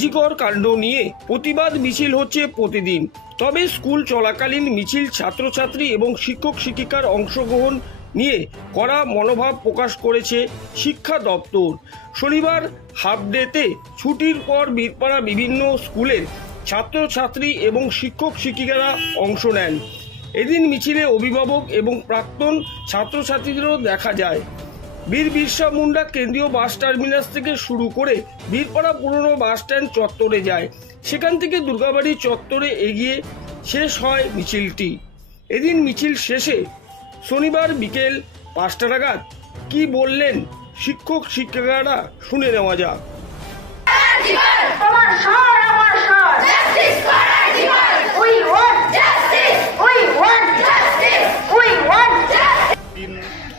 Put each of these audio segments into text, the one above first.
আরজিকর কাণ্ড নিয়ে প্রতিবাদ মিছিল হচ্ছে প্রতিদিন। তবে স্কুল চলাকালীন মিছিল ছাত্রছাত্রী এবং শিক্ষক শিক্ষিকার অংশগ্রহণ নিয়ে কড়া মনোভাব প্রকাশ করেছে শিক্ষা দপ্তর। শনিবার হাফ ডেতে ছুটির পর বীরপাড়া বিভিন্ন স্কুলের ছাত্রছাত্রী এবং শিক্ষক শিক্ষিকারা অংশ নেন। এদিন মিছিলে অভিভাবক এবং প্রাক্তন ছাত্রছাত্রীদেরও দেখা যায়। বীর বিরসা মুন্ডা কেন্দ্রীয় বাস টার্মিনাস থেকে শুরু করে বীরপাড়া পুরনো বাস স্ট্যান্ড চত্বরে যায়। সেখান থেকে দুর্গাবাড়ি চত্বরে এগিয়ে শেষ হয় মিছিলটি। এদিন মিছিল শেষে শনিবার বিকেল 5টা নাগাদ কি বললেন শিক্ষক শিক্ষিকারা শুনে নেওয়া যাক।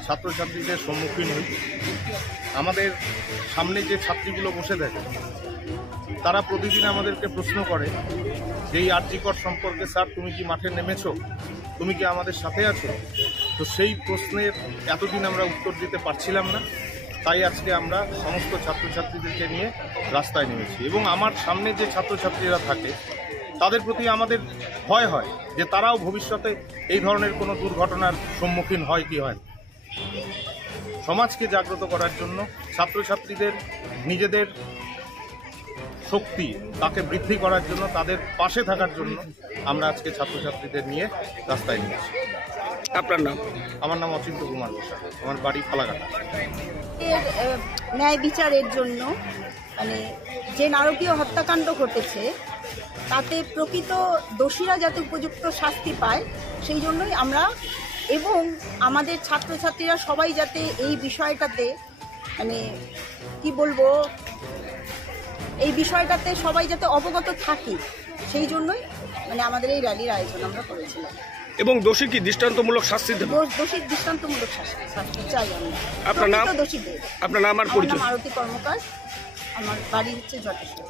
ছাত্রছাত্রীদের সম্মুখীন হই। আমাদের সামনে যে ছাত্রীগুলো বসে থাকে তারা প্রতিদিন আমাদেরকে প্রশ্ন করে যে এই আরজিকর সম্পর্কে, স্যার তুমি কি মাঠে নেমেছো, তুমি কি আমাদের সাথে আছো? তো সেই প্রশ্নের এতদিন আমরা উত্তর দিতে পারছিলাম না, তাই আজকে আমরা সমস্ত ছাত্রছাত্রীদেরকে নিয়ে রাস্তায় নেমেছি। এবং আমার সামনে যে ছাত্রছাত্রীরা থাকে তাদের প্রতি আমাদের ভয় হয় যে তারাও ভবিষ্যতে এই ধরনের কোনো দুর্ঘটনার সম্মুখীন হয় কি হয়। সমাজকে জাগ্রত করার জন্য, ছাত্রছাত্রীদের নিজেদের শক্তি তাকে বৃদ্ধি করার জন্য, তাদের পাশে থাকার জন্য আমরা আজকে ছাত্রছাত্রীদের নিয়ে রাস্তায় নিয়েছি। আপনার নাম? আমার নাম অচিন্ত কুমার বসা, আমার বাড়ি ফালাকাটা। ন্যায় বিচারের জন্য যে নারকীয় হত্যাকাণ্ড ঘটেছে তাতে প্রকৃত দোষীরা যাতে উপযুক্ত শাস্তি পায় সেই জন্যই আমরা এবং আমাদের ছাত্রছাত্রীরা সবাই যাতে এই বিষয়টাতে এই বিষয়টাতে সবাই যাতে অবগত থাকি সেই জন্যই আমাদের এই র্যালির আয়োজন আমরা করেছিলাম। এবং দোষী কি দৃষ্টান্তমূলক শাস্তি দেব? দোষীর দৃষ্টান্তমূলক শাস্তি চাই আমরা। আপনার নাম? দোষীদের। আপনার নাম আর পরিচয়? মারুতি কর্মকার, আমার বাড়ি হচ্ছে জটেশ্বর।